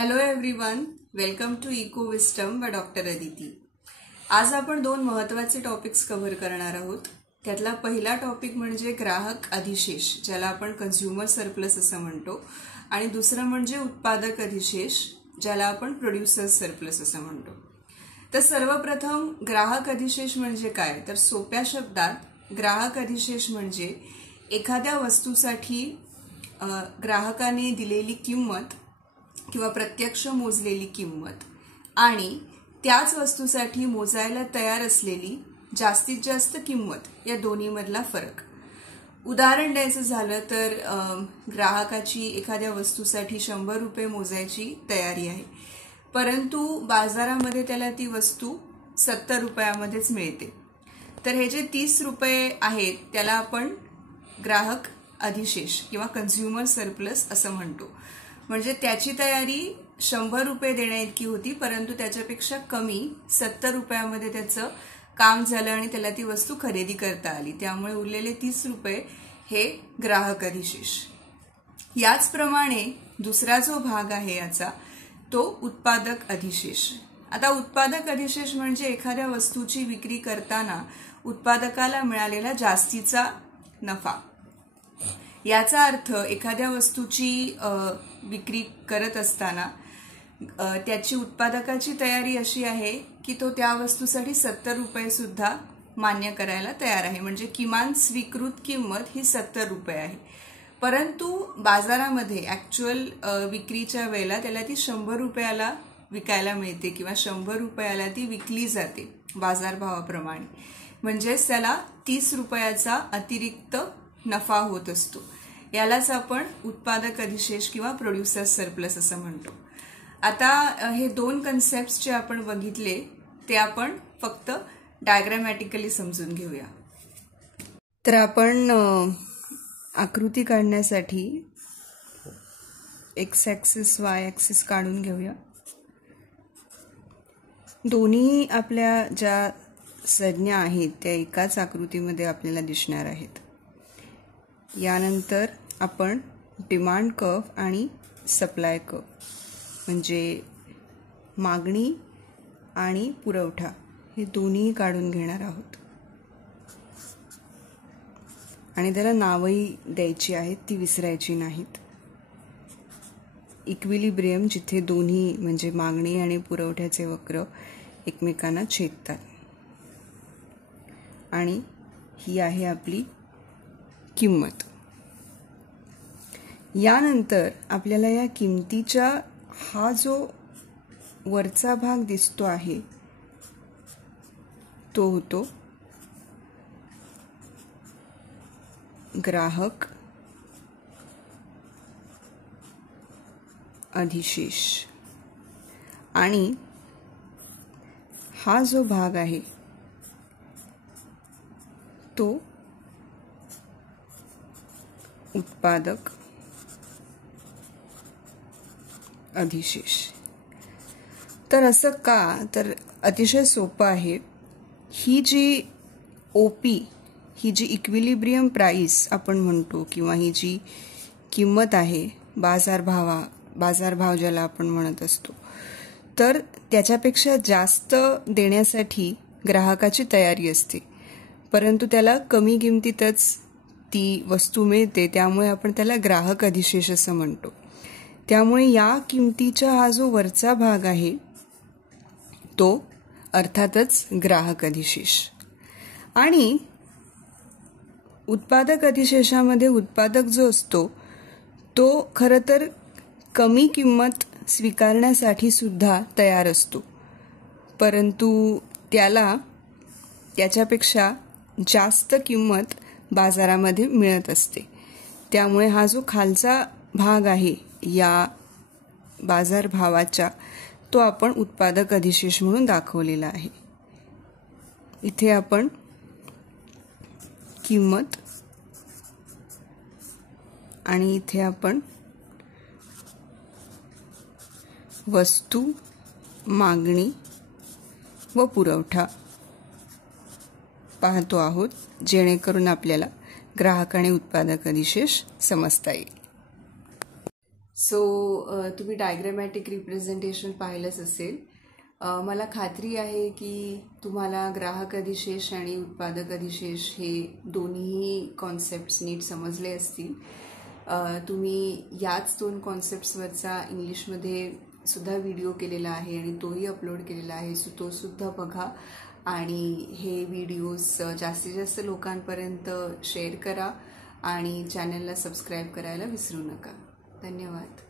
Hello everyone, welcome to eco wisdom by doctor Aditi. आज आपण दोन महत्त्वाचे टॉपिक्स कव्हर करणार आहोत। त्यातला पहिला टॉपिक म्हणजे ग्राहक अधिशेष, ज्याला आपण कन्झ्युमर सरप्लस असं म्हणतो, आणि दुसरं म्हणजे उत्पादक अधिशेष, ज्याला आपण प्रोड्युसर सरप्लस असं म्हणतो। तर सर्वप्रथम ग्राहक अधिशेष म्हणजे काय, तर सोप्या शब्दात ग्राहक अधिशेष म्हणजे एखाद्या वस्तूसाठी ग्राहकाने दिलेली किंमत किंवा प्रत्यक्ष मोजलेली किंमत आणि त्याच वस्तूसाठी मोजायला तयार असलेली जास्तीत जास्त किंमत या दोन्हीमधला फरक। उदाहरण द्यायचं झालं तर ग्राहकाची एखाद्या वस्तूसाठी 100 रुपये मोजायची तयारी आहे, परंतु बाजारामध्ये त्याला ती वस्तू 70 रुपयामध्येच मिळते। तर हे जे 30 रुपये आहेत त्याला आपण ग्राहक अधिशेष किंवा कन्झ्युमर सरप्लस असं म्हणतो। म्हणजे त्याची तयारी 100 रुपये देण्याइतकी होती, परंतु त्याच्यापेक्षा कमी 70 रुपयामध्ये त्याचं काम झालं आणि त्याला ती वस्तू खरेदी करता आली, त्यामुळे उरलेले 30 रुपये हे ग्राहक अधिशेष। याचप्रमाणे दुसरा जो भाग आहे याचा तो उत्पादक अधिशेष। आता उत्पादक अधिशेष म्हणजे एखाद्या वस्तूची विक्री करताना उत्पादकाला मिळालेला जास्तीचा नफा। याचा अर्थ एखाद्या वस्तूची विक्री करत असताना त्याची उत्पादकाची तयारी अशी आहे की तो त्या वस्तूसाठी 70 रुपये सुद्धा मान्य करायला तयार आहे, म्हणजे किमान स्वीकृत किंमत ही 70 रुपये आहे। परंतु बाजारामध्ये ऍक्च्युअल विक्रीच्या वेळेला त्याला ती 100 रुपयाला विकायला मिळते किंवा 100 रुपयाला ती विकली जाते बाजारभावाप्रमाणे, म्हणजेच त्याला 30 रुपयाचा अतिरिक्त नफा होत असतो। यालाच आपण उत्पादक अधिशेष किंवा प्रोड्युसर सरप्लस असं म्हणतो। आता हे दोन कन्सेप्ट्स जे आपण बघितले ते आपण फक्त डायग्रामॅटिकली समजून घेऊया। तर आपण आकृती काढण्यासाठी एक्स ॲक्सिस वाय ॲक्सिस काढून घेऊया। दोन्ही आपल्या ज्या संज्ञा आहेत त्या एकाच आकृतीमध्ये आपल्याला दिसणार आहेत। यानंतर आपण डिमांड कर्व आणि सप्लाय कर्व म्हणजे मागणी आणि पुरवठा हे दोन्ही काढून घेणार आहोत आणि त्याला नावही द्यायची आहेत, ती विसरायची नाहीत। इक्विलिब्रियम जिथे दोन्ही म्हणजे मागणी आणि पुरवठ्याचे वक्र एकमेकांना छेदतात, आणि ही आहे आपली किंमत। यानंतर आपल्याला या किमतीच्या हा जो वरचा भाग दिसतो आहे तो होतो ग्राहक अधिशेष, आणि हा जो भाग आहे तो उत्पादक अधिशेष। तर असं का, तर अतिशय सोपं आहे। ही जी ओपी, ही जी इक्विलिब्रियम प्राइस आपण म्हणतो किंवा ही जी किंमत आहे बाजारभाव ज्याला आपण म्हणत असतो, तर त्याच्यापेक्षा जास्त देण्यासाठी ग्राहकाची तयारी असते, परंतु त्याला कमी किमतीतच ती वस्तू मिळते, त्यामुळे आपण त्याला ग्राहक अधिशेष असं म्हणतो। त्यामुळे या किमतीचा हा जो वरचा भाग आहे तो अर्थातच ग्राहक अधिशेष। आणि उत्पादक अधिशेषामध्ये उत्पादक जो असतो तो खरं तर कमी किंमत स्वीकारण्यासाठी सुद्धा तयार असतो, परंतु त्याला त्याच्यापेक्षा जास्त किंमत बाजारामध्ये मिळत असते। त्यामुळे हा जो खालचा भाग आहे या बाजारभावाच्या तो आपण उत्पादक अधिशेष म्हणून दाखवलेला आहे। इथे आपण किंमत आणि इथे आपण वस्तू, मागणी व पुरवठा पाहतो आहोत, जेणेकरून आपल्याला ग्राहक आणि उत्पादक अधिशेष समजता येईल। सो तुम्ही डायग्रॅमॅटिक रिप्रेझेंटेशन पाहिलंच असेल. मला खात्री आहे की तुम्हाला ग्राहक अधिशेष आणि उत्पादक अधिशेष हे दोन्ही कॉन्सेप्ट्स नीट समजले असतील. तुम्ही याच दोन कॉन्सेप्ट्सवरचा इंग्लिशमध्ये सुद्धा व्हिडिओ केलेला आहे आणि तोही अपलोड केलेला आहे. सो तो सुद्धा बघा आणि हे व्हिडिओज जास्तीत जास्त लोकांपर्यंत शेअर करा आणि चॅनलला सबस्क्राईब करायला विसरू नका. धन्यवाद.